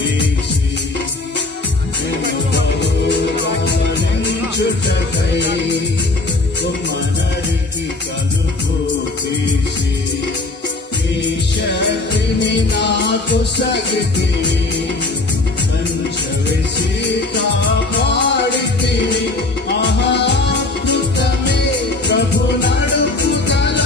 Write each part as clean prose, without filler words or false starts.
తీసి గమనించుటకై కుమ్మనరికి కలుపు తీసి ఈ శక్తిని నాకు సగితి పంచవేసి కాపాడితి ఆహాకృతమే ప్రభు నడుపుదల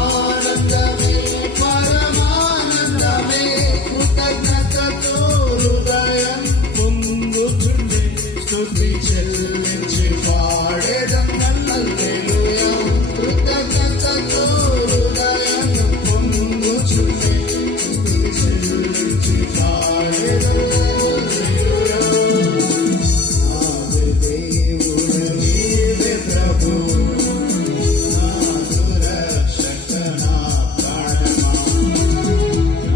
ఆనందమే పరమానందమే కృతజ్ఞతతో హృదయం పొంగుచుండే స్తుతి చెల్లించి పాడేదం హల్లెలూయా కృతజ్ఞతతో హృదయం పొంగుచుండే స్తుతి చెల్లించి పాడేదం హల్లెలూయా నాదు దేవుడు నీవే ప్రభు నాదు రక్షక నా ప్రాణమా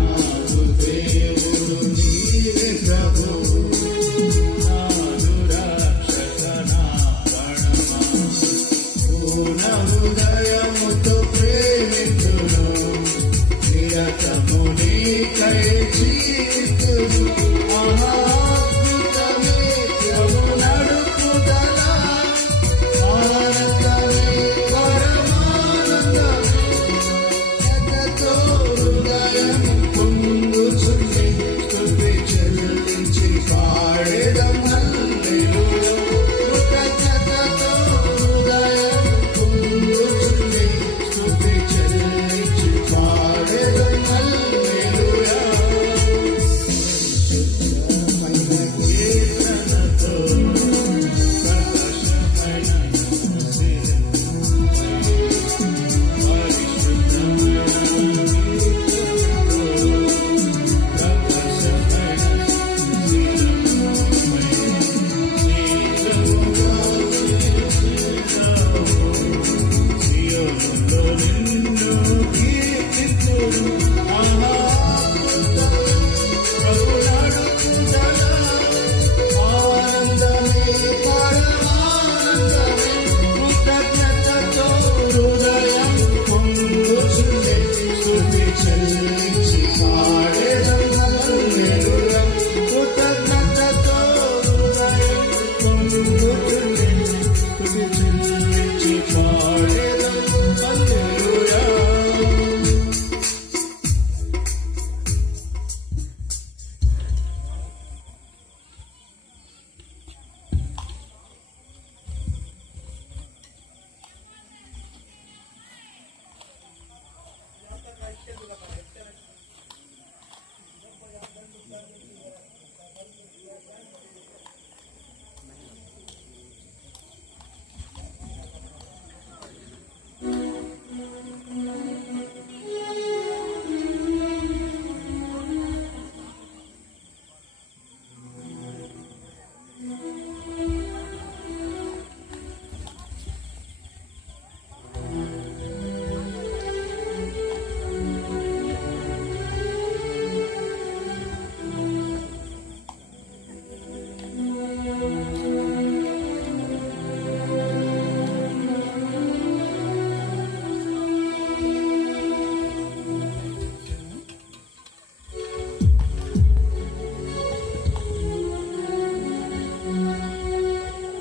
నాదు దేవుడు నీవే ప్రభు నాదు రక్షక నా ప్రాణమా పూర్ణ హృదయముతో ప్రేమితును నిరతము నీకై జీవితును ఆహాకృతమే ప్రభు నడుపుదల ఆనందమే పరమానందమే ఎంతతో హృదయం పొంగుచుండే స్తుతి చెల్లించి పాడేదం హల్లెలూయా కృతజ్ఞతతో హృదయం పొంగుచుండే స్తుతి చెల్లించి పాడేదం హల్లెలూయా కీర్తనతో ప్రకాశమైన చెల్లించి పాడేదం హల్లెలూయా కృతజ్ఞతతో హృదయం పొంగుచుండే స్తుతి చెల్లించి పాడేదం హల్లెలూయా.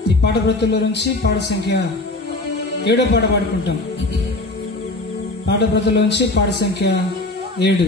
ఈ పాట ప్రతుల్లో నుంచి పాట సంఖ్య 7 పాట పాడుకుంటాం. పాట ప్రతుల్లో నుంచి పాట సంఖ్య 7.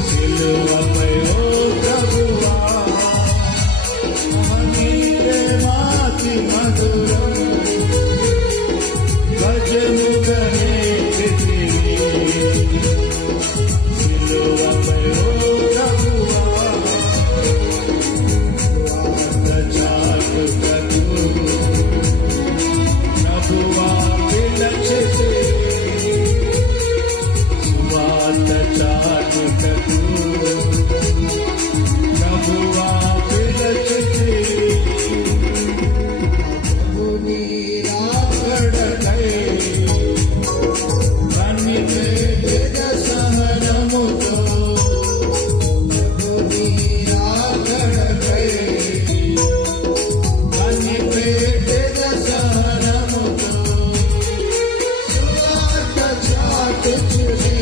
సిలువపై ఓ ప్రభువా నీవే మాతి మధురం గజముగనే సిలువపై ఓ ప్రభువా వార్త చాటుటకు ప్రభువా పిలచితే సువార్త చాటుటకు ప్రభువా పిలచితే ప్రభుని రాకడకై కనిపెట్టిన సహనముతో ప్రభుని రాకడకై కనిపెట్టిన సహనముతో సువార్త చాటుచునే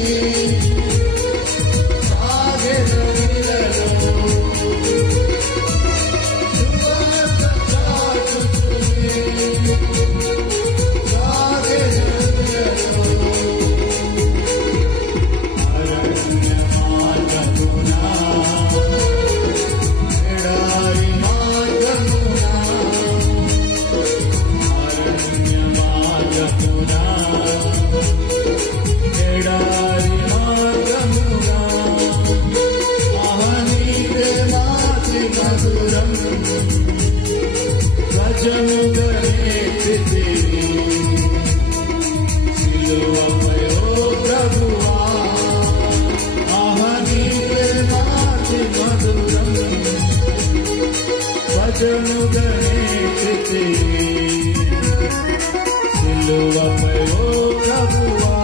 సిలువపై ఓ ప్రభువా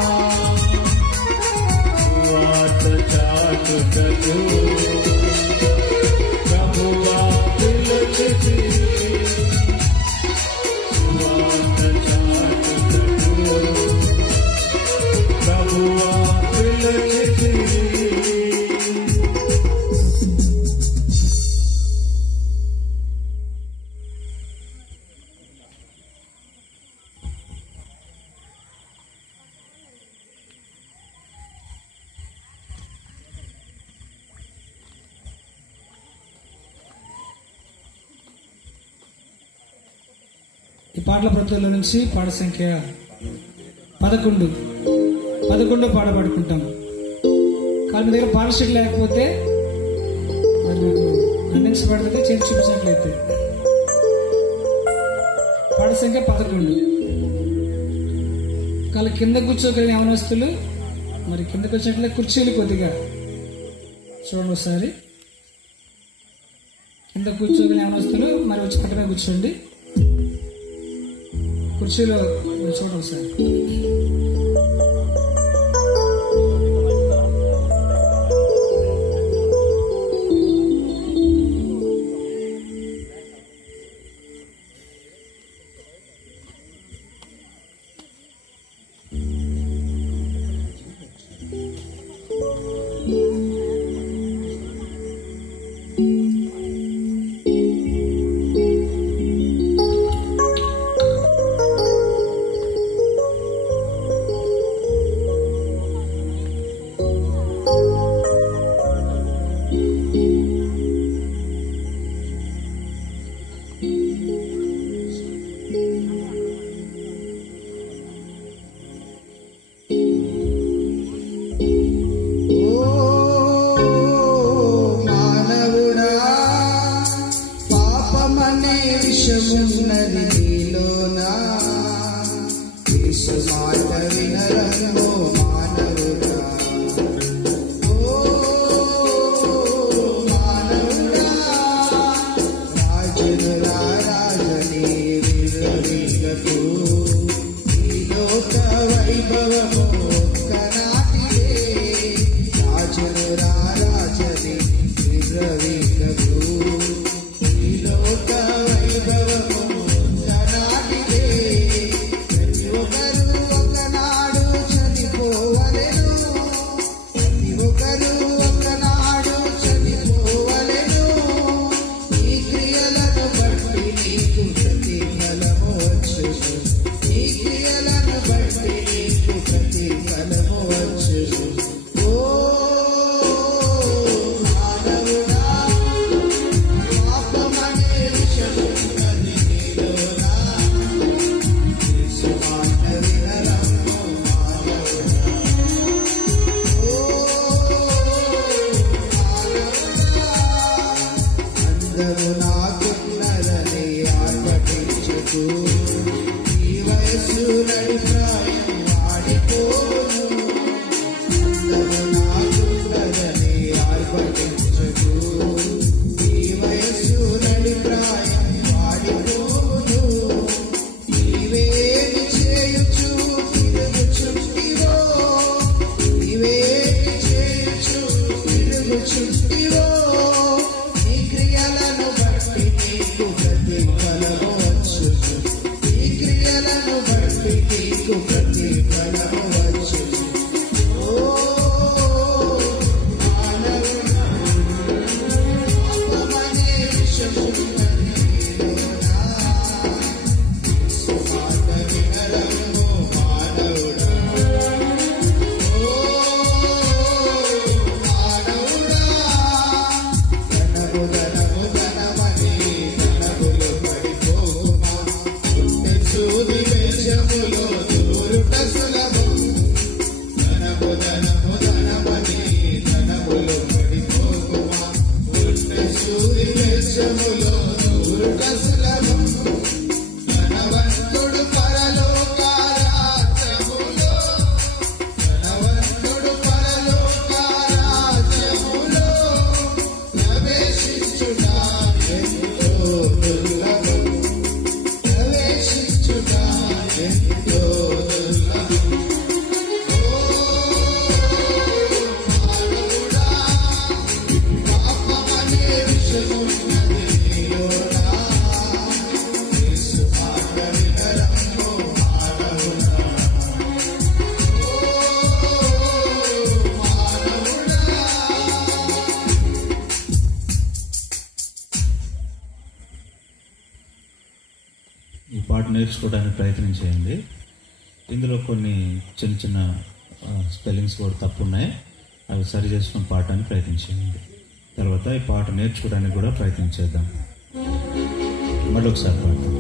సువార్త చాటుటకు ప్రభువా పిలచితే సువార్త చాటుటకు ప్రభువా పిలచితే ఈ పాటల ప్రతుల నుంచి పాట సంఖ్య 11 పాట పాడుకుంటాం. కానీ మీ దగ్గర పాట షీట్ లేకపోతే మరి మీకు రన్నింగ్స్ పడితే చేసి చూపించినట్లయితే పాట సంఖ్య 11. కానీ కింద కూర్చోగలిగిన యవనస్తులు మరి కిందకు వచ్చినట్లే కుర్చీలు కొద్దిగా చూడండి ఒకసారి. కింద కూర్చోగలిగిన యవనస్తులు మరి వచ్చి పక్కన కూర్చోండి. కుర్చీలో చూడండి సార్. ఈ క్రియలను బట్టి నీకు ప్రతిఫలం ఈ పాట నేర్చుకోవడానికి ప్రయత్నం చేయండి. ఇందులో కొన్ని చిన్న చిన్న స్పెల్లింగ్స్ కూడా తప్పు ఉన్నాయి, అవి సరి చేసుకుని పాడడానికి ప్రయత్నం చేయండి. తర్వాత ఈ పాట నేర్చుకోవడానికి కూడా ప్రయత్నం చేద్దాం. మళ్ళీ ఒకసారి పాడతాం.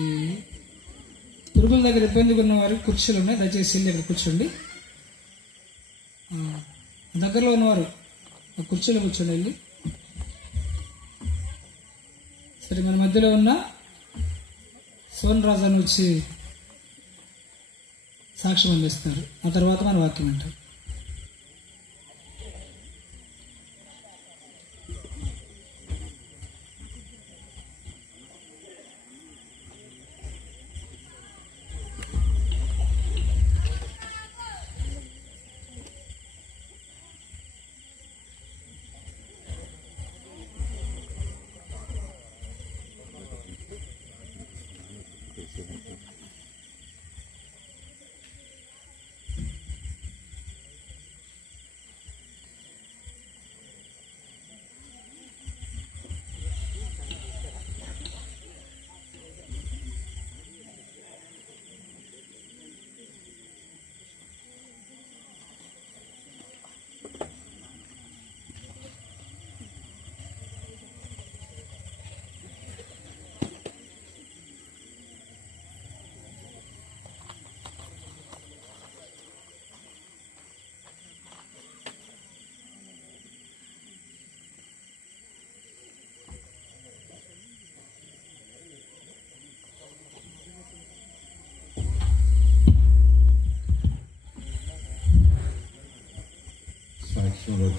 ఈ పురుగుల దగ్గర ఇబ్బందిగా ఉన్న వారికి కుర్చీలు ఉన్నాయి, దయచేసి వెళ్ళి అక్కడ కూర్చోండి. దగ్గరలో ఉన్నవారు ఆ కుర్చీలో కూర్చోండి వెళ్ళి. సరే, మన మధ్యలో ఉన్న సోన్ రాజాను వచ్చి సాక్ష్యం అందిస్తారు. ఆ తర్వాత మన వాక్యం అంటారు.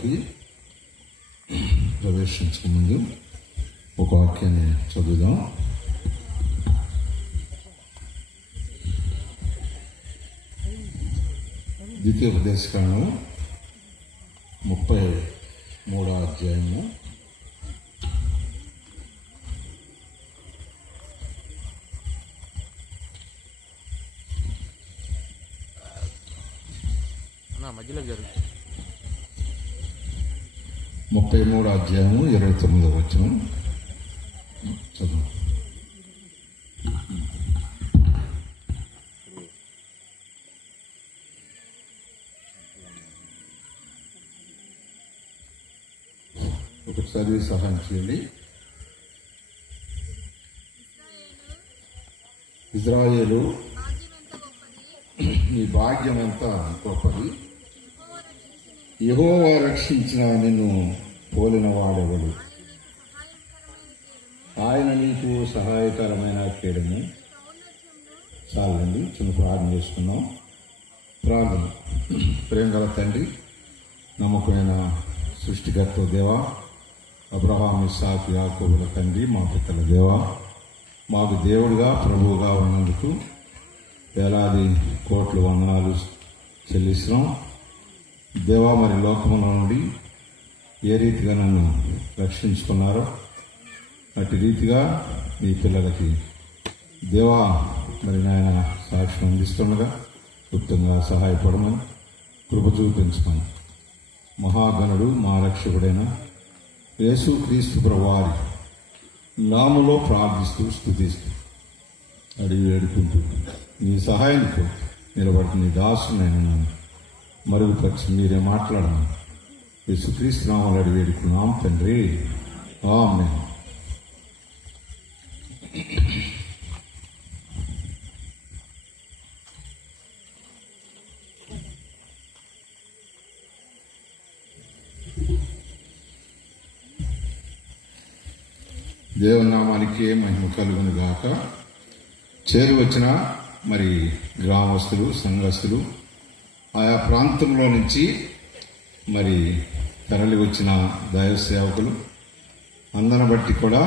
పాఠంలోకి ప్రవేశించక ముందు ఒక వాక్యాన్ని చదువుదాం. ద్వితీయోపదేశకాండం 33వ అధ్యాయము 33వ అధ్యాయము 29వ వచనం చదువు. ఒకసారి సహాయం చేయండి. ఇజ్రాయేలు నీ భాగ్యం ఎంత గొప్పది, యెహోవా రక్షించిన నిన్ను పోలిన వాడెవడు, ఆయన నీకు సహాయకరమైన కేడము. చాలండి, చిన్న ప్రార్థన చేసుకున్నాం. ప్రార్థన. ప్రేమగల తండ్రి, నమ్మకమైన సృష్టికర్త దేవా, అబ్రహాం ఇస్సాకు యాకోబుల తండ్రి, మా పితల దేవా, మాకు దేవుడుగా ప్రభువుగా ఉన్నందుకు వేలాది కోట్ల వందనాలు చెల్లిస్తున్నాం దేవా. మరి లోకంలో నుండి ఏ రీతిగా నన్ను రక్షించుకున్నారో అటు రీతిగా మీ పిల్లలకి దేవా మరి నాయన సాక్ష్యం అందిస్తుండగా గుప్తంగా సహాయపడమని కృప చూపించమని మహాగణుడు మా రక్షకుడైన యేసుక్రీస్తు ప్రభువారి నామములో ప్రార్థిస్తూ స్తుతిస్తూ అడిగి వేడుకుంటూ మీ సహాయంతో నిలబడి నీ దాసునైన నన్ను మరుగుపరిచి మీరే మాట్లాడమని యేసుక్రీస్తు నామములో అడిగి వేడుకున్నాం తండ్రి, ఆమేన్. దేవనామానికే మహిమ కలుగును గాక. చేరు వచ్చిన మరి గ్రామస్తులు, సంఘస్థులు, ఆయా ప్రాంతంలో నుంచి మరి తరలి వచ్చిన దైవ సేవకులు అందరిని బట్టి కూడా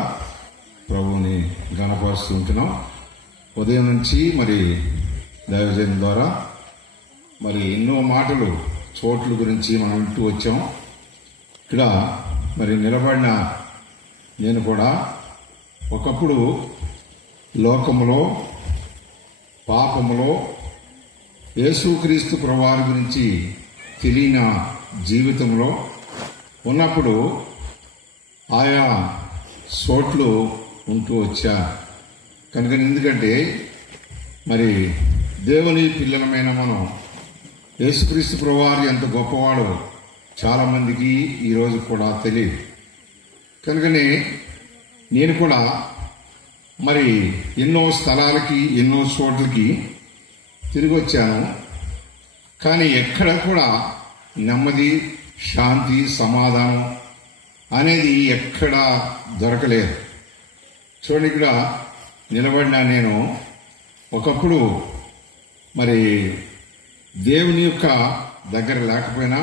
ప్రభువుని గణపరుస్తూ ఉంటున్నాం. ఉదయం నుంచి మరి దైవజనం ద్వారా మరి ఎన్నో మాటలు చోట్ల గురించి మనం వింటూ వచ్చాం. ఇక్కడ మరి నిలబడిన నేను కూడా ఒకప్పుడు లోకములో పాపములో యేసుక్రీస్తు ప్రభువారి గురించి తెలియని జీవితంలో ఉన్నప్పుడు ఆయా చోట్లు ఉంటూ వచ్చా. కనుక ఎందుకంటే మరి దేవుని పిల్లలమైన మనం యేసుక్రీస్తు ప్రభువారు ఎంత గొప్పవాడో చాలా మందికి ఈరోజు కూడా తెలియదు. కనుకనే నేను కూడా మరి ఎన్నో స్థలాలకి, ఎన్నో చోట్లకి తిరిగి వచ్చాను. కానీ ఎక్కడ కూడా నెమ్మది, శాంతి, సమాధానం అనేది ఎక్కడా దొరకలేదు. చూడండి, ఇక్కడ నిలబడినా నేను ఒకప్పుడు మరి దేవుని యొక్క దగ్గర లేకపోయినా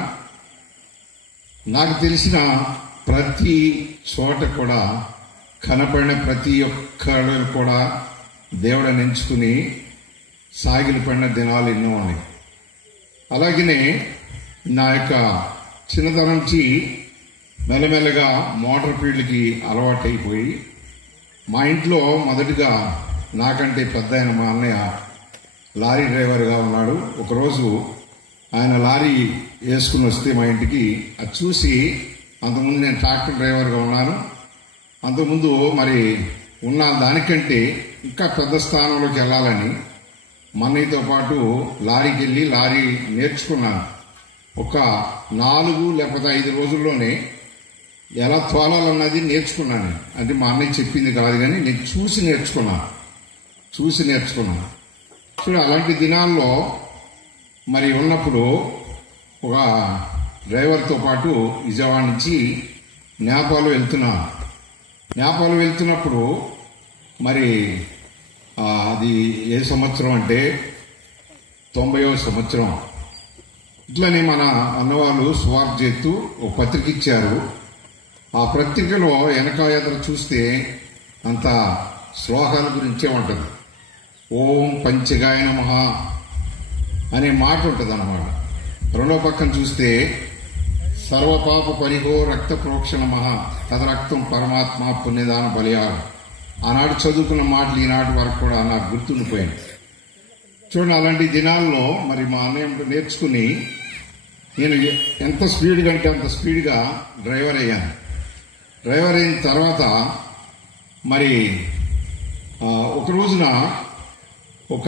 నాకు తెలిసిన ప్రతి చోట కూడా కనపడిన ప్రతి ఒక్కరు కూడా దేవుడిని ఎంచుకుని సాగిలి పడిన దినాలు ఎన్నో ఉన్నాయి. అలాగనే నా యొక్క చిన్నతనం నుంచి మెల్లమెల్లగా మోటార్ ఫీల్డ్కి అలవాటైపోయి మా ఇంట్లో మొదటిగా నాకంటే పెద్ద ఆయన మా అన్నయ్య లారీ డ్రైవర్గా ఉన్నాడు. ఒకరోజు ఆయన లారీ వేసుకుని వస్తే మా ఇంటికి అది చూసి, అంతకుముందు నేను ట్రాక్టర్ డ్రైవర్గా ఉన్నాను, అంతకుముందు మరి ఉన్న దానికంటే ఇంకా పెద్ద స్థానంలోకి వెళ్ళాలని మా అన్నయ్యతో పాటు లారీకి వెళ్ళి లారీ నేర్చుకున్నాను. ఒక 4 లేకపోతే 5 రోజుల్లోనే ఎలా తోలాలన్నది నేర్చుకున్నాను. అంటే మా అన్నయ్య చెప్పింది కాదు, కానీ నేను చూసి నేర్చుకున్నాను. చూడ అలాంటి దినాల్లో మరి ఉన్నప్పుడు ఒక డ్రైవర్తో పాటు విజయవాడ నుంచి నేపాల్ వెళ్తున్నప్పుడు మరి అది ఏ సంవత్సరం అంటే 90వ సంవత్సరం. ఇట్లనే మన అన్నవాళ్ళు సువార్త చేస్తూ ఒక పత్రిక ఇచ్చారు. ఆ పత్రికలో వెనక ఎదురు చూస్తే అంత శ్లోకాల గురించే ఉంటుంది. ఓం పంచగాయ నమః అనే మాట ఉంటుంది అన్నమాట. రెండో పక్కన చూస్తే సర్వపాప పరిహో రక్త ప్రోక్షణ మహా తదరక్తం పరమాత్మ పుణ్యదాన బలియాడు. ఆనాడు చదువుకున్న మాటలు ఈనాటి వరకు కూడా నాకు గుర్తుండిపోయాను. చూడండి, అలాంటి దినాల్లో మరి మా అన్నయ్య నేర్చుకుని నేను ఎంత స్పీడ్గా అంటే అంత స్పీడ్గా డ్రైవర్ అయ్యాను. డ్రైవర్ అయిన తర్వాత మరి ఒక రోజున ఒక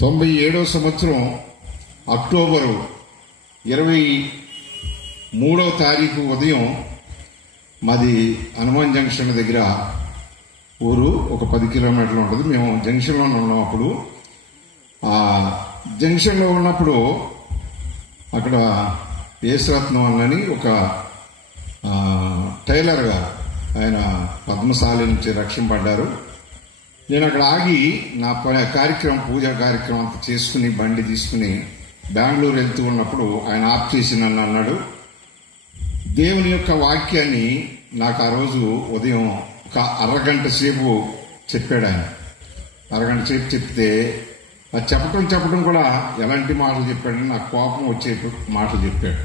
97వ సంవత్సరం అక్టోబరు 23వ తారీఖు ఉదయం మాది హనుమాన్ జంక్షన్ దగ్గర ఊరు, ఒక 10 కిలోమీటర్లు ఉంటుంది. మేము జంక్షన్లో ఉన్నాం. అప్పుడు ఆ జంక్షన్లో ఉన్నప్పుడు అక్కడ యేసురత్నం అని ఒక టైలర్ గారు, ఆయన పద్మశాలి నుంచి రక్షింపడ్డారు. నేను అక్కడ ఆగి నా కార్యక్రమం, పూజా కార్యక్రమం అంతా చేసుకుని బండి తీసుకుని బెంగళూరు వెళ్తూ ఉన్నప్పుడు ఆయన ఆఫ్ చేసి నన్ను అన్నాడు, దేవుని యొక్క వాక్యాన్ని నాకు ఆ రోజు ఉదయం ఒక అరగంట సేపు చెప్పాడు ఆయన. అరగంట సేపు చెప్తే అది చెప్పడం కూడా ఎలాంటి మాటలు చెప్పాడని నాకు కోపం వచ్చే మాటలు చెప్పాడు.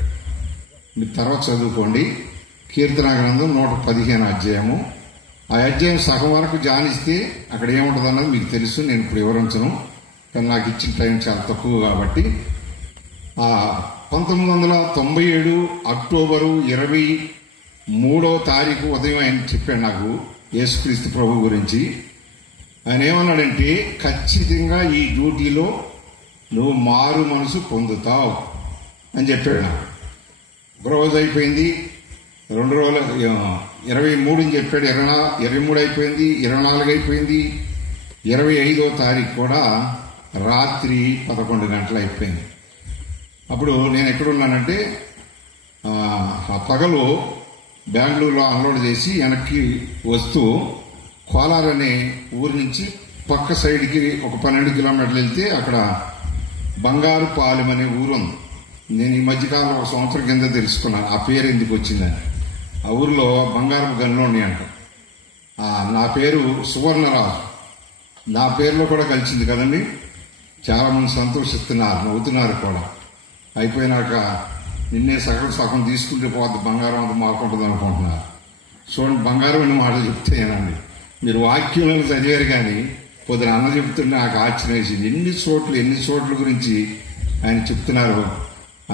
మీరు తర్వాత చదువుకోండి. కీర్తన గ్రంథం 115 అధ్యాయము. ఆ అధ్యాయం సగం వరకు ధ్యానిస్తే అక్కడ ఏముంటుంది అన్నది మీకు తెలుసు. నేను ఇప్పుడు వివరించను, కానీ నాకు ఇచ్చిన టైం చాలా తక్కువ కాబట్టి 1997 అక్టోబరు 23వ తారీఖు ఉదయం ఆయన చెప్పాడు నాకు యేసుక్రీస్తు ప్రభు గురించి. ఆయన ఏమన్నాడంటే, ఖచ్చితంగా ఈ డ్యూటీలో నువ్వు మారు మనసు పొందుతావు అని చెప్పాడు నాకు. ఒక రోజు అయిపోయింది, 2 రోజులు 23 అని చెప్పాడు, 23 అయిపోయింది, 24 అయిపోయింది, 25వ తారీఖు కూడా రాత్రి 11 గంటలు అయిపోయింది. అప్పుడు నేను ఎక్కడున్నానంటే ఆ పగలు బెంగళూరులో అన్లోడ్ చేసి వెనక్కి వస్తూ కోలార్ అనే ఊరి నుంచి పక్క సైడ్కి ఒక 12 కిలోమీటర్లు వెళ్తే అక్కడ బంగారు పాలెం అనే ఊరు ఉంది. నేను ఈ మధ్యకాలంలో 1 సంవత్సరం కింద తెలుసుకున్నాను ఆ పేరు ఎందుకు వచ్చిందని. ఆ ఊరిలో బంగారపు గనులు ఉన్నాయంట. నా పేరు సువర్ణరాజు, నా పేరులో కూడా కలిసింది కదండి. చాలా మంది సంతోషిస్తున్నారు, నవ్వుతున్నారు కూడా. అయిపోయినాక నిన్నే సగం తీసుకుంటే పోద్ది, బంగారం అంత మాకుంటుంది అనుకుంటున్నారు. చూడండి, బంగారం అనే మాటలు చెప్తానండి. మీరు వాక్యంలో చదివారు కానీ పొద్దున అన్న చెప్తుంటే నాకు ఆశ్చర్యం వేసింది. ఎన్ని చోట్ల గురించి ఆయన చెప్తున్నారు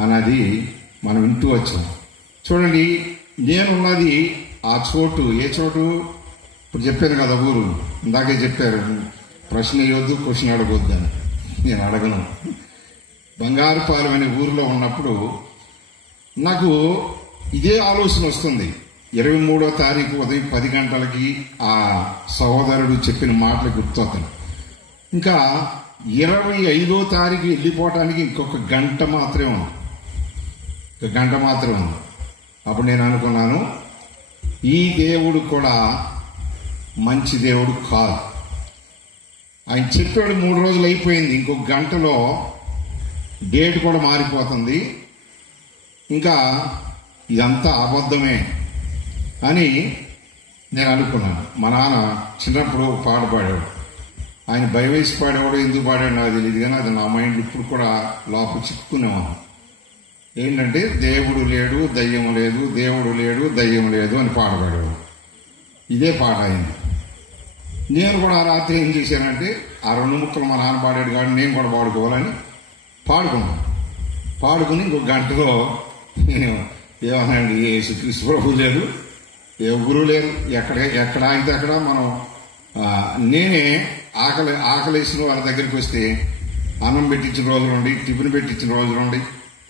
అన్నది మనం వింటూ వచ్చాం. చూడండి, నేనున్నది ఆ చోటు. ఏ చోటు? ఇప్పుడు చెప్పాను కదా, ఊరు. ఇందాకే చెప్పారు, ప్రశ్న వేయొద్దు, క్వశ్చన్ అడగొద్దు అని. నేను అడగను. బంగారుపాలెం అనే ఊరిలో ఉన్నప్పుడు నాకు ఇదే ఆలోచన వస్తుంది. 23వ తారీఖు ఉదయం 10 గంటలకి ఆ సహోదరుడు చెప్పిన మాటలు గుర్తొస్తాను. ఇంకా 25వ తారీఖు వెళ్ళిపోవటానికి ఇంకొక గంట మాత్రమే ఉంది. అప్పుడు నేను అనుకున్నాను, ఈ దేవుడు కూడా మంచి దేవుడు కాదు. ఆయన చెప్పాడు 3 రోజులు అయిపోయింది, ఇంకొక గంటలో డేట్ కూడా మారిపోతుంది, ఇంకా ఇదంతా అబద్ధమే అని నేను అనుకున్నాను. మా నాన్న చిన్నప్పుడు పాట పాడాడు. ఆయన భయవేసి పాడేవాడు, ఎందుకు పాడాడు నాకు తెలియదు, కానీ అది నా మైండ్ ఇప్పుడు కూడా లోపల చిక్కుకునేవాడు. ఏంటంటే, దేవుడు లేడు, దయ్యం లేదు, దేవుడు లేడు, దయ్యం లేదు అని పాట పాడేవాడు. ఇదే పాట అయింది. నేను కూడా ఆ రాత్రి ఏం చేశానంటే, ఆ 2 ముక్కలు మా నాన్న పాడాడు కానీ నేను కూడా పాడుకోవాలని పాడుకుని ఇంకొక గంటలో నేను ఏమన్నాండి, యేసుక్రీస్తు ప్రభు లేదు, ఏ గురువు లేరు, ఎక్కడ ఆగితే అక్కడ మనం నేనే ఆకలేసిన వాళ్ళ దగ్గరికి వస్తే అన్నం పెట్టించిన రోజులు ఉండి, టిఫిన్ పెట్టించిన రోజులు ఉండి,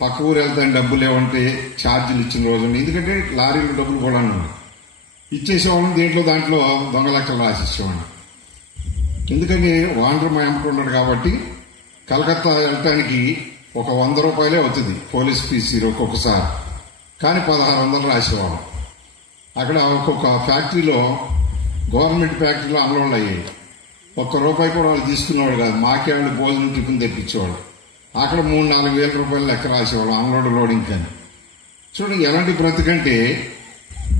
పక్క ఊరు వెళ్తాను డబ్బులు లేవంటే ఛార్జీలు ఇచ్చిన రోజు ఉండి, ఎందుకంటే లారీలో డబ్బులు కూడా ఇచ్చేసేవాళ్ళం, దాంట్లో దొంగ లెక్కలు రాసిచ్చేవాడిని. ఎందుకంటే వాండర్ మా ఎంపీ ఉన్నాడు కాబట్టి కలకత్తా వెళ్ళటానికి ఒక 100 రూపాయలే అవుతుంది పోలీస్ ఫీజు ఒక్కొక్కసారి, కానీ 1600 రాసేవాళ్ళం. అక్కడ ఒక్కొక్క ఫ్యాక్టరీలో, గవర్నమెంట్ ఫ్యాక్టరీలో అన్లోడ్ అయ్యాయి. ₹1 కూడా వాళ్ళు తీసుకునేవాడు కాదు. మాకే వాళ్ళు భోజనం టిఫిన్ తెప్పించేవాడు. అక్కడ 3-4 వేల రూపాయలు లెక్క రాసేవాళ్ళు అన్లోడ్ లోడింగ్ కానీ. చూడండి ఎలాంటి బ్రతుకంటే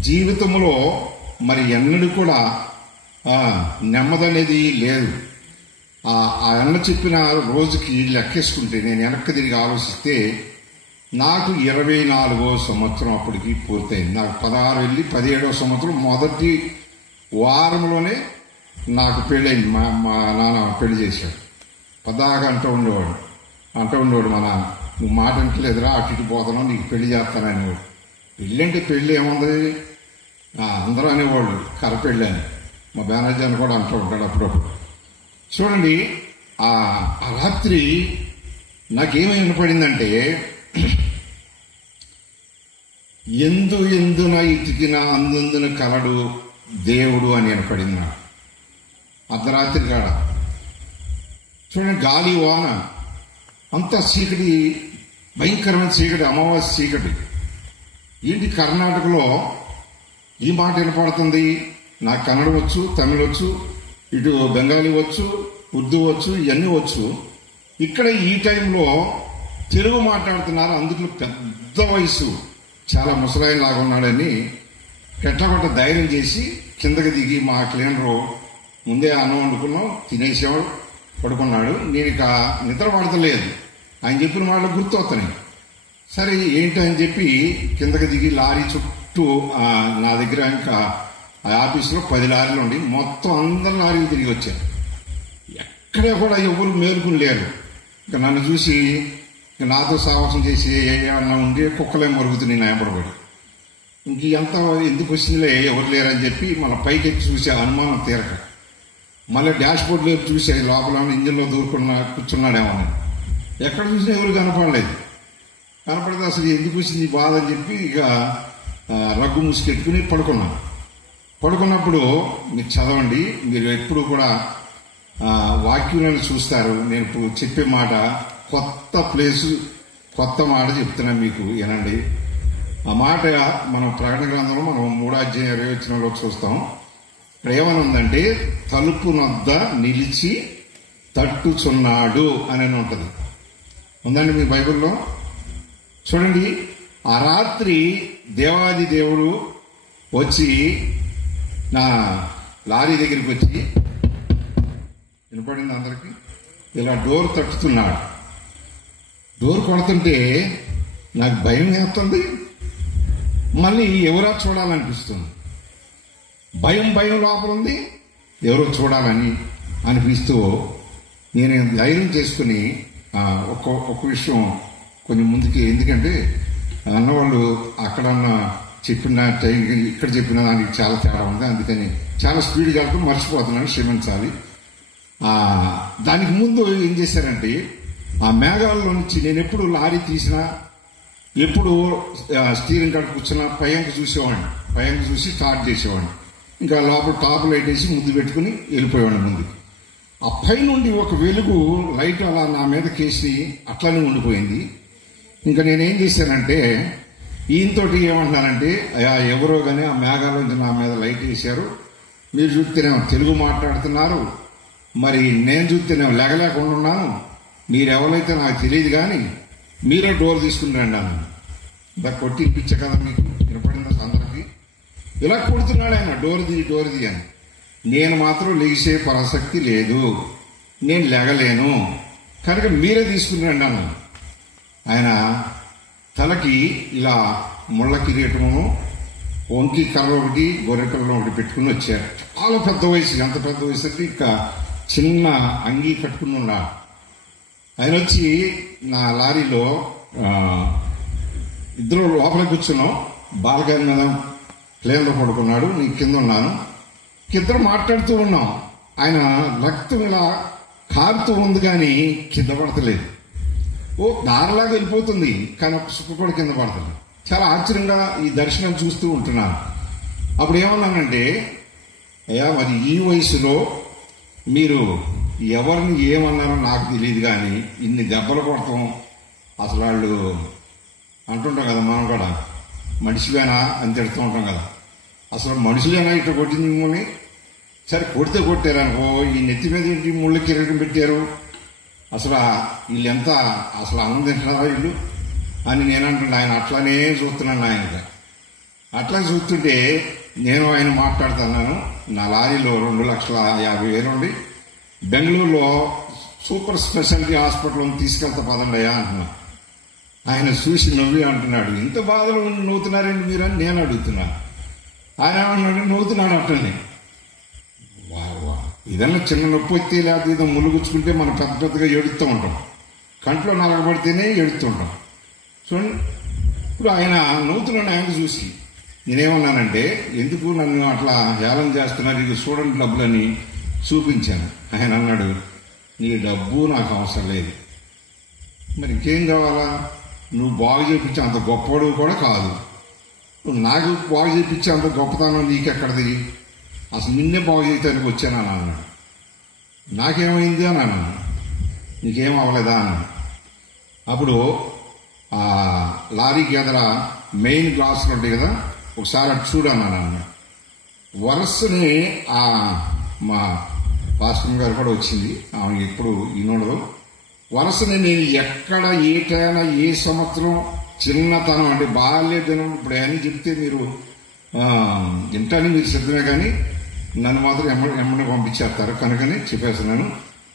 జీవితంలో మరి ఎన్నడూ కూడా నెమ్మదనేది లేదు. ఆ అన్న చెప్పిన రోజుకి లెక్కేసుకుంటే, నేను వెనక్కి తిరిగి ఆలోచిస్తే నాకు 24వ సంవత్సరం అప్పటికి పూర్తయింది. నాకు 16 వెళ్ళి 17వ సంవత్సరం మొదటి వారంలోనే నాకు పెళ్ళయింది. మా నాన్న పెళ్లి చేశాడు. పదాగా అంటూ ఉండేవాడు మా నాన్న, నువ్వు మాట అంటలేదురా, అటు ఇటు పోతున్నావు, నీకు పెళ్లి చేస్తాననేవాడు. పెళ్ళి అంటే పెళ్లి ఏముంది, అందరూ అనేవాళ్ళు కర్ర పెళ్ళి అని. మా బెనర్జీ అని కూడా అంటూ ఉంటాడు అప్పుడప్పుడు. చూడండి ఆ రాత్రి నాకేమీ వినపడిందంటే, ఎందున ఇతికిన అందున కలడు దేవుడు అని వినపడింది నాకు అర్ధరాత్రి కాడ. చూడండి గాలి వాన అంతా చీకటి, భయంకరమైన చీకటి, అమావాస్య చీకటి. ఏంటి కర్ణాటకలో ఈ మాట వినపడుతుంది. నాకు కన్నడ వచ్చు, తమిళ వచ్చు, ఇటు బెంగాలీ వచ్చు, ఉర్దూ వచ్చు, ఇవన్నీ వచ్చు. ఇక్కడ ఈ టైంలో తెలుగు మాట్లాడుతున్నారు. అందులో పెద్ద వయసు, చాలా ముసలాయన లాగా ఉన్నాడని గట్ట ధైర్యం చేసి కిందకి దిగి, మా క్లీనరు ముందే అన్నం వండుకున్నాం, తినేసేవాడు, పడుకున్నాడు. నేను ఇక నిద్ర పడతలేదు. ఆయన చెప్పిన వాళ్ళు గుర్తొస్తున్నాయి. సరే ఏంటని చెప్పి కిందకి దిగి లారీ చుట్టూ, నా దగ్గర ఇంకా ఆ ఆఫీసులో 10 లారీలు ఉండి మొత్తం అందరు లారీలు తిరిగి వచ్చారు. ఎక్కడ కూడా ఎవరు మేలుకుని లేరు. ఇక నన్ను చూసి నాతో సాహసం చేసి ఏమన్నా ఉండి కుక్కలే మరుగుతున్నాయి నాయపడబడి. ఇంక ఎంత ఎందుకు వచ్చిందిలే, ఎవరు లేరని చెప్పి మళ్ళీ పైకి ఎక్కి చూసే అనుమానం తీరక, మళ్ళీ డాష్ బోర్డు వైపు చూసే లోపల ఇంజిన్లో కూర్చున్నాడేమో అని. ఎక్కడ చూసినా ఎవరు కనపడలేదు. కనపడితే అసలు ఎందుకు వచ్చింది బాధ అని చెప్పి ఇక రగ్గు మూసుకెట్టుకుని పడుకున్నాను. పడుకున్నప్పుడు మీరు చదవండి, మీరు ఎప్పుడు కూడా వాక్యాలను చూస్తారు. నేను ఇప్పుడు చెప్పే మాట కొత్త ప్లేసు, కొత్త మాట చెప్తున్నా మీకు, వినండి. ఆ మాట మనం ప్రకటన గ్రంథంలో మనం 3వ అధ్యాయం 20వ వచనంలో చూస్తాం. ఇక్కడ ఏమని ఉందంటే, తలుపు నొద్ద నిలిచి తట్టుచున్నాడు అని ఉంటుంది. ఉందండి మీ బైబిల్లో? చూడండి, ఆ రాత్రి దేవాది దేవుడు వచ్చి నా లారీ దగ్గరికి వచ్చి, వినపడింది అందరికి, ఇలా డోర్ తట్టుతున్నాడు. డోర్ కొడుతుంటే నాకు భయం వేస్తుంది, మళ్ళీ ఎవరో చూడాలనిపిస్తుంది. భయం లోపల ఉంది, ఎవరో చూడాలని అనిపిస్తూ నేను ధైర్యం చేసుకుని ఒక్క విషయం కొంచెం ముందుకి, ఎందుకంటే అన్నవాళ్ళు అక్కడన్నా చెప్పిన టైం ఇక్కడ చెప్పిన దానికి చాలా తేడా ఉంది. అందుకని చాలా స్పీడ్గా వెళ్తూ మర్చిపోతున్నాను, క్షమించాలి. దానికి ముందు ఏం చేశారంటే, ఆ మేఘాల్లో నుంచి నేను ఎప్పుడు లారీ తీసినా, ఎప్పుడు స్టీరింగ్ కాడ కూర్చున్నా పైకి చూసేవాడిని. పైకి చూసి స్టార్ట్ చేసేవాడిని. ఇంకా లోపల టాప్ లైట్ వేసి ముద్దు పెట్టుకుని వెళ్ళిపోయేవాడిని ముందుకు. ఆ పై నుండి ఒక వెలుగు లైట్ అలా నా మీద కేసి అట్లానే ఉండిపోయింది. ఇంకా నేనేం చేశానంటే, ఈయనతోటి ఏమంటున్నానంటే, ఎవరో కానీ ఆ మేఘాల్లోంచి నా మీద లైట్ వేశారు, మీరు చూస్తేనేమో తెలుగు మాట్లాడుతున్నారు, మరి నేను చూస్తేనేమో లెగలేకుండా ఉన్నాను, మీరెవరైతే నాకు తెలియదు కానీ మీరే డోర్ తీసుకుని రండి అన్నాను. ఇలా కొట్టినిపించే కదా మీకు వినపడిందా అందరికి? ఇలా కొడుతున్నాడు ఆయన, డోర్ది అని. నేను మాత్రం లెగిసే ప్రసక్తి లేదు, నేను లెగలేను, కనుక మీరే తీసుకుని రండి అన్నాను. ఆయన తలకి ఇలా ముళ్ళ కిరీటము, వంకి కర్ర ఒకటి, గొర్రె కర్ర ఒకటి పెట్టుకుని వచ్చారు. చాలా పెద్ద వయసు, ఎంత పెద్ద వయసు అంటే ఇంకా చిన్న అంగీ కట్టుకుని ఉన్నా. ఆయన వచ్చి నా లారీలో ఇద్దరు లోపల కూర్చున్నాం, బాల్కనీ మీద ప్లేన్లో పడుకున్నాడు, నీ కింద ఉన్నాను. ఇద్దరు మాట్లాడుతూ ఉన్నాం. ఆయన రక్తం ఇలా కారుతూ ఉంది కానీ కింద పడతలేదు. ఓ దారిలాగా వెళ్ళిపోతుంది కానీ ఒక సుక్క కూడా కింద పడుతుంది. చాలా ఆశ్చర్యంగా ఈ దర్శనం చూస్తూ ఉంటున్నాను. అప్పుడు ఏమన్నానంటే, అయ్యా మరి ఈ వయసులో మీరు ఎవరిని ఏమన్నారో నాకు తెలియదు కానీ ఇన్ని దెబ్బలు కొడతాం, అసలు వాళ్ళు అంటుంటాం కదా, మనం కూడా మనిషివేనా అని తిడుతూ ఉంటాం కదా. అసలు మనుషులేనా ఇట్లా కొట్టింది మిమ్మల్ని? సరే కొడితే కొట్టారనుకో, ఈ నెత్తి మీద ఏంటి ముళ్ళ కిరీటం పెట్టారు, అసలు వీళ్ళెంత అసలు అన్నం తింటున్నారా వీళ్ళు అని నేనంటున్నా. ఆయన అట్లానే చూస్తున్నాను. ఆయనగా అట్లా చూస్తుంటే నేను ఆయన మాట్లాడుతున్నాను. నా లారీలో 2,50,000 ఉండి బెంగళూరులో సూపర్ స్పెషాలిటీ హాస్పిటల్ తీసుకెళ్తా పదండయ్యా అంటున్నా. ఆయన చూసి నవ్వి అంటున్నాడు, ఇంత బాధలు నవ్వుతున్నారండి మీరు అని నేను అడుగుతున్నాను. ఆయన ఏమన్నాడు, నవ్వుతున్నాడు అట్లనే. ఏదన్నా చిన్న నొప్పి వస్తే లేకపోతే ఏదో ములుగుచ్చుకుంటే మనం పెద్ద పెద్దగా ఏడుస్తూ ఉంటాం, కంట్లో నలగబడితేనే ఏడుస్తుంటాం చూడండి. ఇప్పుడు ఆయన నవ్వుతున్నాడు. ఆయన చూసి నేనేమన్నానంటే, ఎందుకు నన్ను అట్లా హేళన చేస్తున్నారు, ఇది చూడండి డబ్బులని చూపించాను. ఆయన అన్నాడు, నీ డబ్బు నాకు అవసరం లేదు, మరి ఇంకేం కావాలా? నువ్వు బాగు చేయించే అంత గొప్పవాడు కూడా కాదు, నువ్వు నాకు బాగు చేయించే అంత గొప్పతనం నీకెక్కడది? అసలు నిన్నే బాగు చేయడానికి వచ్చాను అని అన్నాడు. నాకేమైంది అని అన్నాను. నీకేం అవ్వలేదా అన్నాడు. అప్పుడు ఆ లారీకి ఎదర మెయిన్ గ్లాసులు ఉంటాయి కదా, ఒకసారి అటు చూడు అన్నాను అన్నాడు. వరుసని మా పాస్టర్ గారు కూడా వచ్చింది, ఆమె ఎప్పుడు ఈనోడదు. వరుసని నేను ఎక్కడ ఏటైనా ఏ సంవత్సరం చిన్నతనం అంటే బాల్యదినం ఇప్పుడు అని చెప్తే మీరు ఇంటాన్ని మీరు సిద్ధమే, కానీ నన్ను మాత్రం ఎమ్మని పంపించేస్తారు కనుకని చెప్పేస్తున్నాను.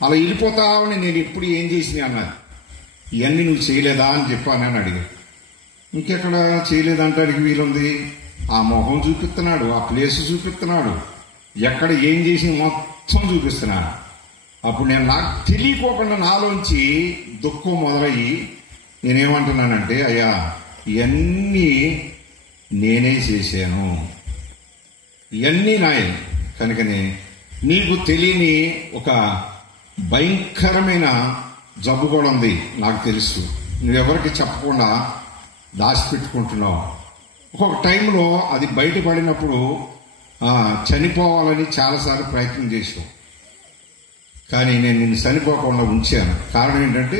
అలా వెళ్ళిపోతావని నేను ఎప్పుడు ఏం చేసినా అన్నది. ఇవన్నీ నువ్వు చేయలేదా అని చెప్పానని అడిగాడు. ఇంకెక్కడ చేయలేదంటానికి వీలుంది? ఆ మొహం చూపిస్తున్నాడు, ఆ ప్లేస్ చూపిస్తున్నాడు, ఎక్కడ ఏం చేసి మొత్తం చూపిస్తున్నాడు. అప్పుడు నేను నాకు తెలియకోకుండా నాలోంచి దుఃఖం మొదలయ్యి నేనేమంటున్నానంటే, అయ్యా ఇవన్నీ నేనే చేశాను, ఇవన్నీ నాయే. కనుకనే నీకు తెలియని ఒక భయంకరమైన జబ్బు కూడా ఉంది, నాకు తెలుసు. నువ్వెవరికి చెప్పకుండా దాచిపెట్టుకుంటున్నావు. ఒక్కొక్క టైంలో అది బయటపడినప్పుడు చనిపోవాలని చాలాసార్లు ప్రయత్నం చేసావు, కానీ నేను నిన్ను చనిపోకుండా ఉంచాను. కారణం ఏంటంటే,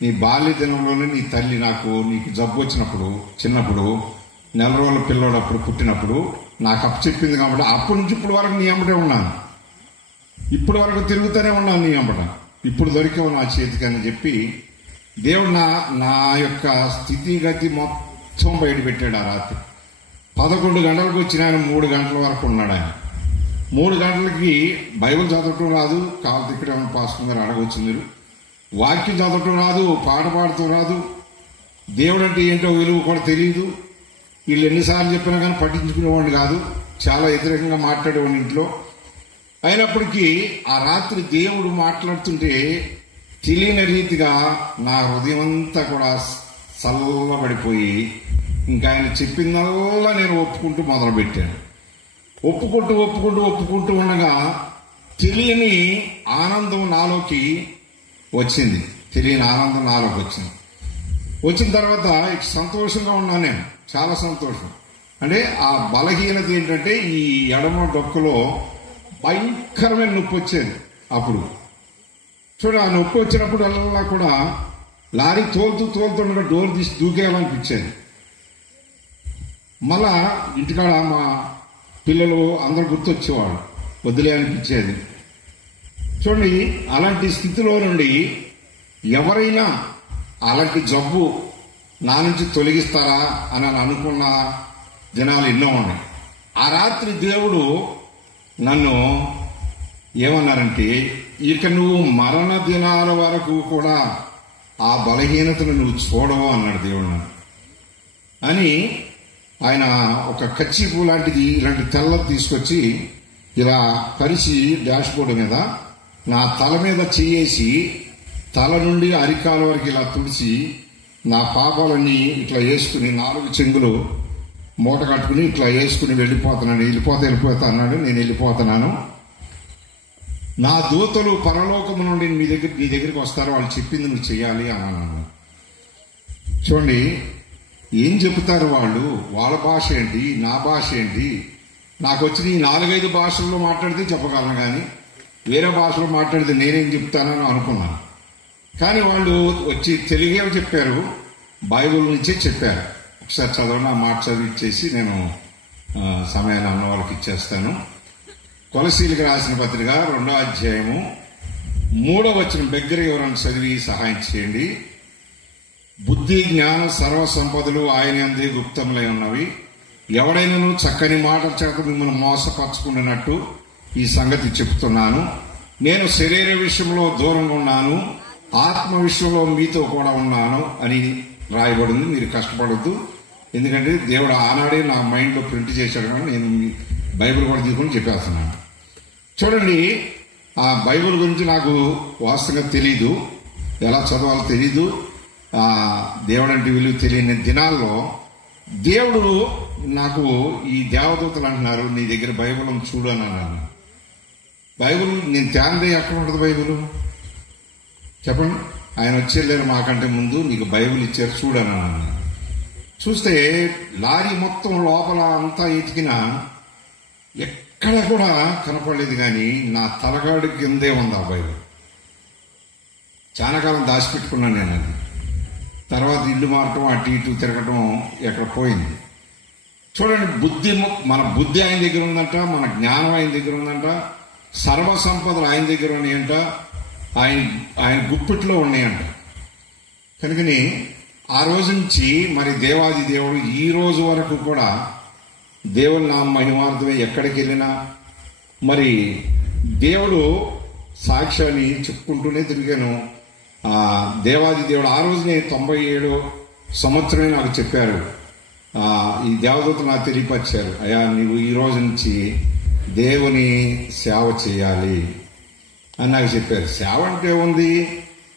నీ బాల్య దినంలోనే నీ తల్లి నీకు జబ్బు వచ్చినప్పుడు, చిన్నప్పుడు 4 రోజుల పిల్లోడు అప్పుడు పుట్టినప్పుడు నాకు అప్పచెప్పింది కాబట్టి అప్పటి నుంచి ఇప్పుడు వరకు నీ అమ్మటే ఉన్నాను, ఇప్పటి వరకు తిరుగుతూనే ఉన్నాను నీ అమ్మట. ఇప్పుడు దొరికావు నా చేతికి అని చెప్పి దేవుడు నా యొక్క స్థితిగతి మొత్తం బయట పెట్టాడు. ఆ రాత్రి 11 గంటలకు వచ్చిన ఆయన 3 గంటల వరకు ఉన్నాడు. ఆయన 3 గంటలకి బైబిల్ చదవటం రాదు, కాలు తిక్కడం పాస్టర్ గారు అడగవచ్చు మీరు, వాక్యం చదవటం రాదు, పాట పాడుతూ రాదు, దేవుడు అంటే ఏంటో విలువ కూడా తెలియదు. వీళ్ళు ఎన్నిసార్లు చెప్పినా కానీ పట్టించుకునేవాడిని కాదు, చాలా వ్యతిరేకంగా మాట్లాడేవాడిని ఇంట్లో. అయినప్పటికీ ఆ రాత్రి దేవుడు మాట్లాడుతుంటే తెలియని రీతిగా నా హృదయం అంతా కూడా చల్లబడిపోయి ఇంకా ఆయన చెప్పిందల్లా నేను ఒప్పుకుంటూ మొదలుపెట్టాను. ఒప్పుకుంటూ ఉండగా తెలియని ఆనందం నాలోకి వచ్చింది. వచ్చిన తర్వాత సంతోషంగా ఉన్నాను నేను, చాలా సంతోషం. అంటే ఆ బలహీనత ఏంటంటే, ఈ ఎడమ డొక్కలో భయంకరమైన నొప్పి వచ్చేది. అప్పుడు చూడ ఆ నొప్పి వచ్చినప్పుడు అలా కూడా లారీ తోలుతుండగా డోర్ తీసి దూకేయాలనిపించేది. మళ్ళా ఇంటికాడ మా పిల్లలు అందరూ గుర్తొచ్చేవాళ్ళు, వదిలే అనిపించేది. చూడండి, అలాంటి స్థితిలో నుండి ఎవరైనా అలాంటి జబ్బు నా నుంచి తొలగిస్తారా అని అనుకున్న దినాలు ఎన్నో ఉన్నాయి. ఆ రాత్రి దేవుడు నన్ను ఏమన్నారంటే, ఇక నువ్వు మరణ దినాల వరకు కూడా ఆ బలహీనతను నువ్వు చూడవు అన్నాడు దేవుడు నన్ను. అని ఆయన ఒక కచ్చిపు లాంటిది ఇలాంటి తెల్లది తీసుకొచ్చి ఇలా పరిచి డాష్ బోర్డు మీద నా తల మీద చేసి తల నుండి అరికాల వరకు ఇలా తుడిచి నా పాపాలన్నీ ఇట్లా వేసుకుని 4 చెంగులు మూట కట్టుకుని ఇట్లా వేసుకుని వెళ్ళిపోతా అన్నాడు. నేను వెళ్ళిపోతున్నాను, నా దూతలు పరలోకము నుండి నీ దగ్గరికి వస్తారు, వాళ్ళు చెప్పింది నువ్వు చెయ్యాలి అని అన్నాను. చూడండి, ఏం చెబుతారు వాళ్ళు, వాళ్ళ భాష ఏంటి, నా భాష ఏంటి? నాకు వచ్చిన ఈ 4-5 భాషల్లో మాట్లాడితే చెప్పగలను, కానీ వేరే భాషలో మాట్లాడితే నేనేం చెప్తానని అనుకున్నాను. కానీ వాళ్ళు వచ్చి తెలుగే చెప్పారు, బైబిల్ నుంచే చెప్పారు. ఒకసారి చదవని ఆ మాట చదివిచ్చేసి నేను సమయాన్ని అన్న వాళ్ళకి ఇచ్చేస్తాను. కొలసీలకు రాసిన పత్రిక 2వ అధ్యాయము 3వ వచనం దగ్గర ఎవరైనా చదివి సహాయం చేయండి. బుద్ధి జ్ఞాన సర్వ సంపదలు ఆయన యందే గుప్తములై ఉన్నవి. ఎవడైనాను చక్కని మాట చేత మిమ్మల్ని మోసపరచుకున్నట్టు ఈ సంగతి చెప్తున్నాను. నేను శరీర విషయంలో దూరంగా ఉన్నాను, ఆత్మ విషయంలో మీతో కూడా ఉన్నాను అని రాయబడింది. మీరు కష్టపడద్దు, ఎందుకంటే దేవుడు ఆనాడే నా మైండ్లో ప్రింట్ చేశాడు. కానీ నేను బైబిల్ కూడా తీసుకొని చెప్పేస్తున్నాను. చూడండి, ఆ బైబిల్ గురించి నాకు వాస్తవంగా తెలీదు, ఎలా చదవాలో తెలీదు, దేవుడు అంటే విలువ తెలియని దినాల్లో దేవుడు నాకు ఈ దేవదూతలు అంటున్నారు, నీ దగ్గర బైబిల్ ఉంది చూడు అని అన్నాను. బైబిల్ నేను తేందే ఎక్కడ ఉంటుంది బైబిల్ చెప్పండి. ఆయన వచ్చేలేరు మాకంటే ముందు నీకు బైబిల్ ఇచ్చారు చూడని అన్నాను. చూస్తే లారీ మొత్తం లోపల అంతా ఎతికినా ఎక్కడ కూడా కనపడలేదు, కానీ నా తలగాడి కిందే ఉంది ఆ బైబిల్. చాలా కాలం దాచిపెట్టుకున్నాను నేను. అది తర్వాత ఇల్లు మారటం, అటు ఇటు తిరగటం ఎక్కడ పోయింది. చూడండి, మన బుద్ధి ఆయన దగ్గర ఉందంట, మన జ్ఞానం ఆయన దగ్గర ఉందంట, సర్వ సంపదలు ఆయన దగ్గర ఉన్నాయంట, ఆయన గుప్పిట్లో ఉన్నాయంట. కనుకని ఆ రోజు నుంచి మరి దేవాది దేవుడు ఈ రోజు వరకు కూడా దేవుని నా మహిమార్థమే ఎక్కడికి వెళ్ళినా మరి దేవుడు సాక్ష్యాన్ని చెప్పుకుంటూనే తిరిగాను. దేవాది దేవుడు ఆ రోజునే 97 సంవత్సరమే నాకు చెప్పారు, ఈ దేవదూతలు నాకు తెలియపరిచారు, అయ్యా నీవు ఈ రోజు నుంచి దేవుని సేవ చేయాలి అని నాకు చెప్పారు. సేవ అంటే ఉంది,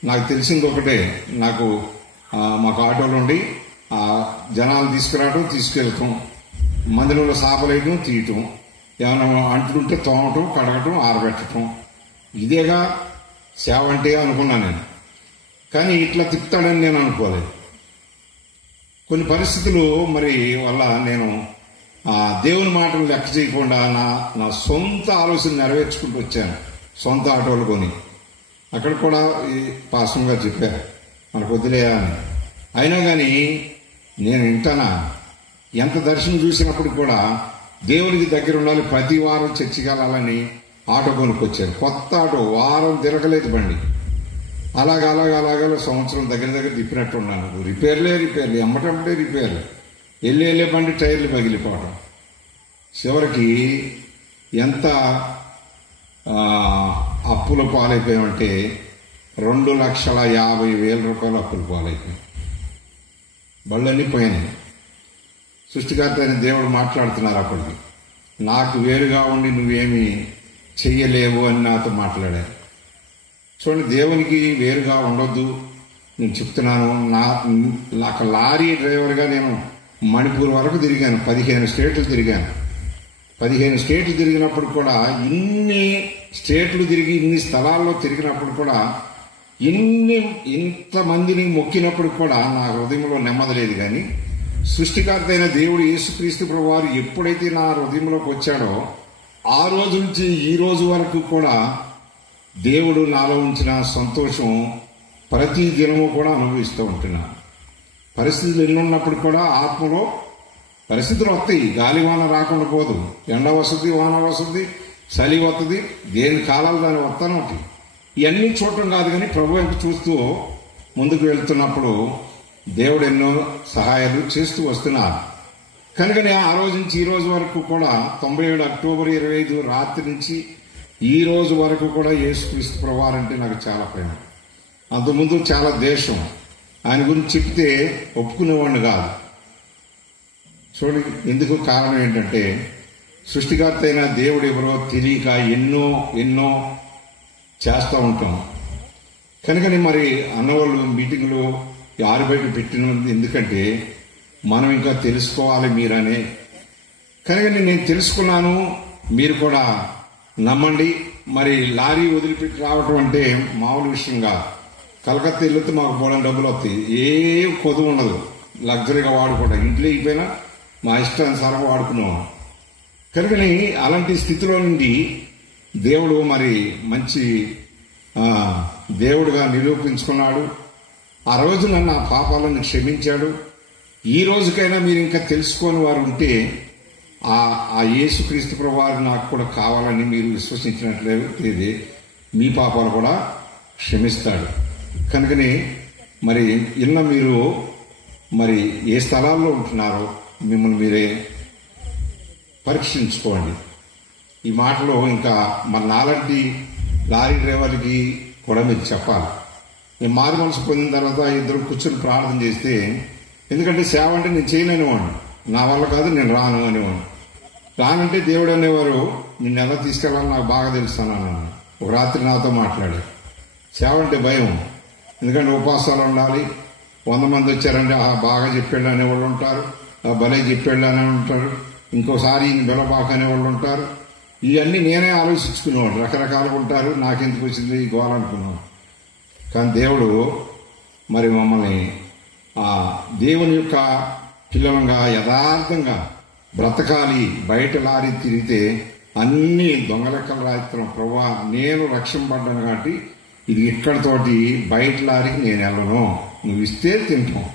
నాకు తెలిసింది ఒకటే, మాకు ఆటోలు ఉండి జనాలు తీసుకురావడం, తీసుకెళ్ళటం, మందిరంలో సాపలేయటం, తీయటం, ఏమైనా అంటుంటే తోమటం, కడగటం, ఆరబెట్టడం, ఇదేగా సేవ అంటే అనుకున్నాను నేను. కానీ ఇట్లా తిప్పుతాడని నేను అనుకోలేదు. కొన్ని పరిస్థితులు మరి వల్ల నేను దేవుని మాటలు లెక్క చేయకుండా నా సొంత ఆలోచన నెరవేర్చుకుంటూ వచ్చాను. సొంత ఆటోలు కొని అక్కడ కూడా పాసంగా చెప్పారు మనకు వదిలేయా అని. అయినా కానీ నేను వింటానా, ఎంత దర్శనం చూసినప్పుడు కూడా దేవునికి దగ్గర ఉండాలి, ప్రతి వారం చర్చికి వెళ్ళాలని ఆటో కొనుక్కొచ్చారు. కొత్త ఆటో, వారం తిరగలేదు బండి. అలాగా సంవత్సరం దగ్గర తిప్పినట్టు ఉన్నాను. రిపేర్లే ఎమ్మటంటే రిపేర్లే, వెళ్ళే బండి టైర్లు పగిలిపోవడం. చివరికి ఎంత అప్పుల పాలైపోయామంటే 2,50,000 రూపాయలు అప్పుల పాలైపోయాయి. బళ్ళన్నీ పోయినాయి. సృష్టికర్త అయిన దేవుడు మాట్లాడుతున్నారు అప్పటికి. నాకు వేరుగా ఉండి నువ్వేమి చెయ్యలేవు అని నాతో మాట్లాడారు. చూడండి, దేవునికి వేరుగా ఉండొద్దు. నేను చెప్తున్నాను, నాకు లారీ డ్రైవర్గా నేను మణిపూర్ వరకు తిరిగాను, 15 స్టేట్లు తిరిగాను. 15 స్టేట్లు తిరిగినప్పుడు కూడా, ఇన్ని స్టేట్లు తిరిగి ఇన్ని స్థలాల్లో తిరిగినప్పుడు కూడా, ఇంతమందిని మొక్కినప్పుడు కూడా నా హృదయంలో నెమ్మది లేదు. కానీ సృష్టికర్త అయిన దేవుడు యేసుక్రీస్తు ప్రభువారు ఎప్పుడైతే నా హృదయంలోకి వచ్చాడో ఆ రోజు నుంచి ఈ రోజు వరకు కూడా దేవుడు నాలో ఉంచిన సంతోషం ప్రతి దినము కూడా అనుభవిస్తూ ఉంటున్నాను. పరిస్థితులు ఎన్నున్నప్పుడు కూడా ఆత్మలో పరిస్థితులు వస్తాయి. గాలివాన రాకుండా పోదు, ఎండ వస్తుంది, వాన వస్తుంది, చలి వస్తుంది, దేని కాలాలు దాన్ని వస్తానే ఉంటాయి. ఇవన్నీ చూడటం కాదు, కానీ ప్రభు వైపు చూస్తూ ముందుకు వెళ్తున్నప్పుడు దేవుడు ఎన్నో సహాయాలు చేస్తూ వస్తున్నారు. కనుకనే ఆ రోజు నుంచి ఈ రోజు వరకు కూడా 97 అక్టోబర్ 25 రాత్రి నుంచి ఈ రోజు వరకు కూడా యేసుక్రీస్తు ప్రభువారంటే నాకు చాలా ప్రేమ. అంతకుముందు చాలా దేశం, ఆయన గురించి చెప్తే ఒప్పుకునేవాడిని కాదు. చూడండి, ఎందుకు కారణం ఏంటంటే సృష్టికర్త అయిన దేవుడు ఎవరో తెలియక ఎన్నో చేస్తూ ఉంటాం. కనుకని మరి అన్నవాళ్ళు మీటింగ్లు ఆరుబయట పెట్టిన ఎందుకంటే మనం ఇంకా తెలుసుకోవాలి మీరనే. కనుకని నేను తెలుసుకున్నాను, మీరు కూడా నమ్మండి. మరి లారీ వదిలిపెట్టి రావటం అంటే మామూలు విషయంగా. కలకత్తా వెళ్ళితే మాకు పోవడం డబ్బులు వస్తాయి, ఏ కొదువు ఉండదు, లగ్జరీగా వాడుకోవడం, ఇంట్లో అయిపోయినా మా ఇష్టానుసారం వాడుకున్నాం. కనుకని అలాంటి స్థితిలో నుండి దేవుడు మరి మంచి దేవుడుగా నిరూపించుకున్నాడు. ఆ రోజు నన్ను ఆ పాపాలను క్షమించాడు. ఈ రోజుకైనా మీరు ఇంకా తెలుసుకోని వారు ఉంటే ఆ యేసుక్రీస్తు ప్రభువారు నాకు కూడా కావాలని మీరు విశ్వసించినట్లయితే మీ పాపాలు కూడా క్షమిస్తాడు. కనుకనే మరి ఇన్న మీరు మరి ఏ స్థలాల్లో ఉంటున్నారో మిమ్మల్ని మీరే పరీక్షించుకోండి. ఈ మాటలో ఇంకా మన నాలాంటి లారీ డ్రైవర్లకి కూడా మీరు చెప్పాలి. నేను మారు మనసు పొందిన తర్వాత ఇద్దరు కూర్చొని ప్రార్థన చేస్తే, ఎందుకంటే సేవ అంటే నేను చేయలేనివాడిని, నా వల్ల కాదు, నేను రాను అనేవాడిని. రానంటే దేవుడు అనేవారు నిన్ను ఎలా తీసుకెళ్ళాలని నాకు బాగా తెలుస్తాను అన్నాను. ఒక రాత్రి నాతో మాట్లాడారు. సేవ అంటే భయం, ఎందుకంటే ఉపవాసాలు ఉండాలి. 100 మంది వచ్చారంటే బాగా చెప్పాడు అనేవాళ్ళు ఉంటారు, భలే చెప్పాడు అనే ఉంటారు, ఇంకోసారి ఈయన బెలబాక అనేవాళ్ళు ఉంటారు. ఇవన్నీ నేనే ఆలోచించుకునేవాడు. రకరకాలుగా ఉంటారు. నాకెందుకు వచ్చింది ఈ గోల అనుకున్నాను. కానీ దేవుడు మరి మమ్మల్ని దేవుని యొక్క పిల్లలంగా యథార్థంగా బ్రతకాలి. బయట లారీ తిరిగితే అన్ని దొంగలెక్కలు రాయిస్తాం. ప్రభువా, నేను రక్షింపడ్డాను కాబట్టి ఇది ఇక్కడితోటి బయట లారీకి నేను వెళ్ళను, నువ్వు ఇస్తే తింటాం,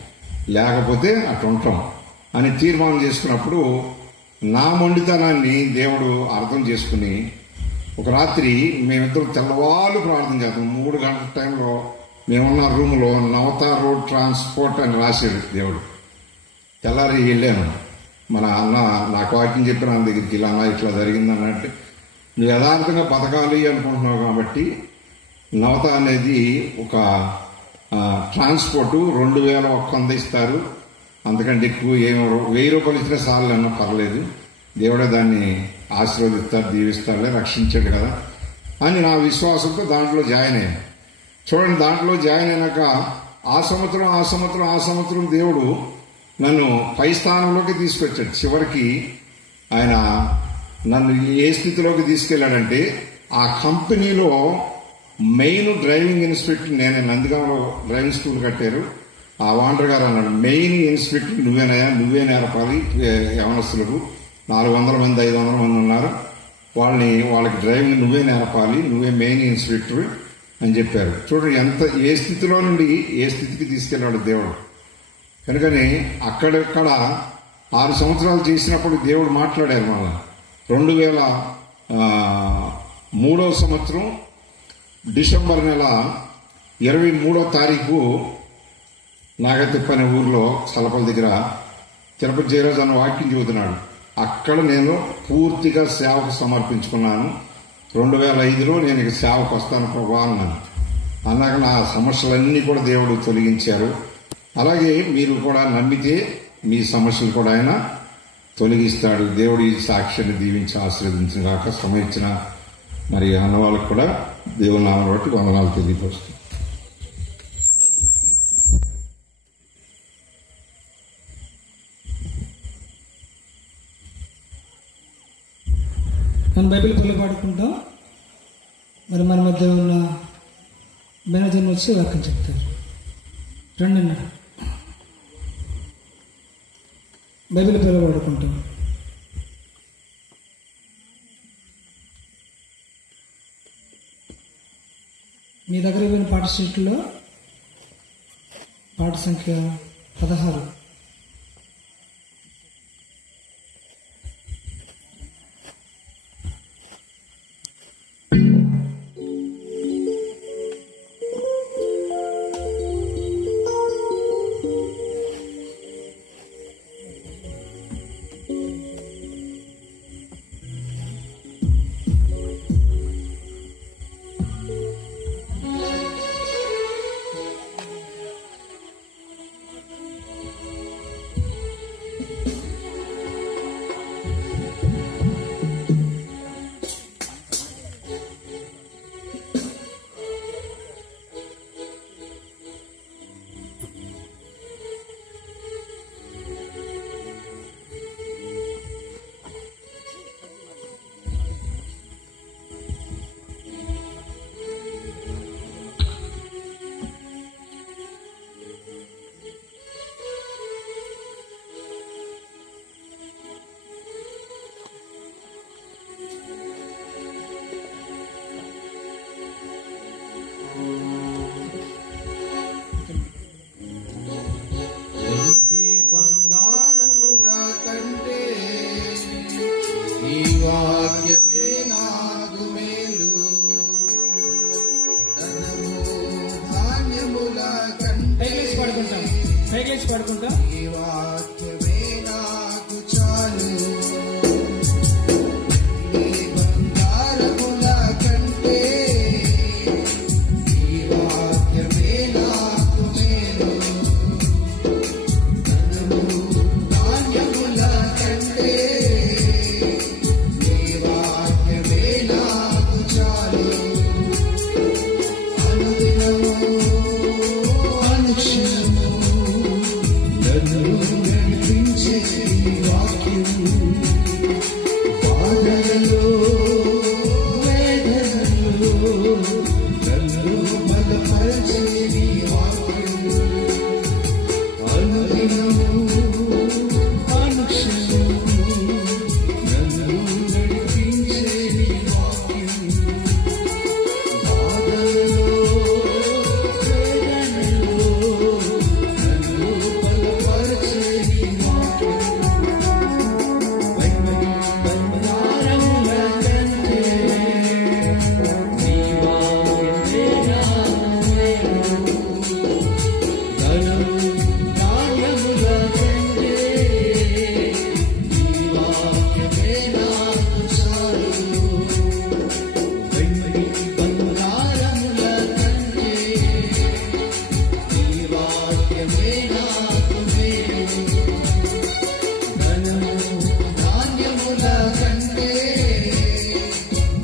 లేకపోతే అటు ఉంటాం అని తీర్మానం చేసుకున్నప్పుడు నా మొండితనాన్ని దేవుడు అర్థం చేసుకుని ఒక రాత్రి మేమిద్దరు తెల్లవాళ్ళు ప్రార్థన చేస్తాం. 3 గంటల టైంలో మేమున్న రూమ్లో నవతా రోడ్ ట్రాన్స్పోర్ట్ అని రాశాడు దేవుడు. తెల్లారి వెళ్ళాను. మన అన్న నాకు వాక్యం చెప్పిన అన్న దగ్గరికి, ఇలా అన్న ఇట్లా జరిగిందనంటే, నువ్వు యథార్థంగా బతకాలి అనుకుంటున్నావు కాబట్టి నవత అనేది ఒక ట్రాన్స్పోర్టు 2100 ఇస్తారు, అంతకంటే ఎక్కువ ఏమో 1000 రూపాయలు ఇచ్చినా సార్లు అన్నా పర్లేదు, దేవుడే దాన్ని ఆశీర్వదిస్తాడు, దీవిస్తాడులే, రక్షించాడు కదా అని నా విశ్వాసంతో దాంట్లో జాయిన్ అయ్యాను. చూడండి, దాంట్లో జాయిన్ అయినాక ఆ సంవత్సరం దేవుడు నన్ను పై స్థానంలోకి తీసుకొచ్చాడు. చివరికి ఆయన నన్ను ఏ స్థితిలోకి తీసుకెళ్లాడంటే, ఆ కంపెనీలో మెయిన్ డ్రైవింగ్ ఇన్స్పెక్టర్ నేనే. నందిగామలో డ్రైవింగ్ స్కూల్ కట్టారు. ఆ వాండర్ గారు అన్నాడు, మెయిన్ ఇన్స్పెక్టర్ నువ్వేనయా, నువ్వే నేర్పాలి యవనస్తులకు. 400 మంది 500 మంది ఉన్నారు, వాళ్ళకి డ్రైవింగ్ నువ్వే నేర్పాలి, నువ్వే మెయిన్ ఇన్స్పెక్టర్ అని చెప్పారు. చూడండి ఏ స్థితిలో నుండి ఏ స్థితికి తీసుకెళ్లాడు దేవుడు. కనుకని అక్కడక్కడ 6 సంవత్సరాలు చేసినప్పుడు దేవుడు మాట్లాడారు. మళ్ళా 2003వ సంవత్సరం డిసెంబర్ నెల 23వ తారీఖు నాగతిప్ప అనే ఊర్లో సలపల దగ్గర తిరుపతి జయరాజు అన్న వాక్యం చెబుతున్నాడు. అక్కడ నేను పూర్తిగా సేవకు సమర్పించుకున్నాను. 2005లో నేను ఇక సేవకు వస్తాను ప్రభా అన్నాను. అన్నాక నా సమస్యలన్నీ కూడా దేవుడు తొలగించారు. అలాగే మీరు కూడా నమ్మితే మీ సమస్యలు కూడా ఆయన తొలగిస్తాడు. దేవుడు ఈ సాక్ష్యాన్ని దీవించి ఆశీర్వదించిన కాక సమయం ఇచ్చిన మరి అన్న వాళ్ళకు కూడా దేవుని నామం బట్టి వందనాలు తెలియపరుస్తుంది. మనం బైబిల్ పిల్లలు పాడుకుంటాం. మరి మన మధ్య ఉన్న మేనేజర్ వచ్చి వాక్యం చెప్తారు. రండి అన్న, బైబిల్ పిల్లలు పాడుకుంటాం. మీ దగ్గర ఇవ్వని పాట షీట్లో పాట సంఖ్య 16. వాక్యమే నాకు మేలు ధనము ధాన్యముల కంటే పైకేసి పడుకుంటాం ఈ వాక్యమే నాకు చాలు ఈ బంగారముల కంటే ఈ వాక్యమే నాకు మేలు ధనము ధాన్యముల కంటే ఈ వాక్యమే నాకు చాలు అనుదినము అనుక్షణము నన్ను నడిపించే ఈ వాక్యం బాధలలో వేదనలో నన్ను బలపరిచే ఈ వాక్యం అనుదినము అనుక్షణము నన్ను నడిపించే ఈ వాక్యం బాధలలో వేదనలో నన్ను బలపరిచే ఈ వాక్యం వెంబడి బంగారముల కంటే నీ వాక్యమే నాకు మేలు ధనము ధాన్యముల కంటే నీ వాక్యమే నాకు చాలు వెంబడి బంగారముల కంటే నీ వాక్యమే నాకు మేలు ధనము ధాన్యముల కంటే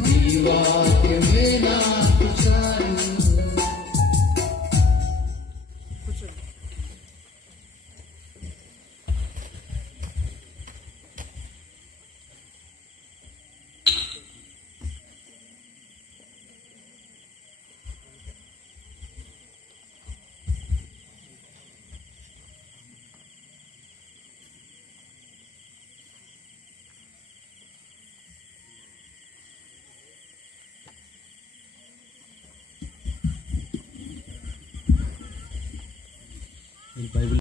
నీ వాక్యమే నాకు చాలు. ఈ బైబిల్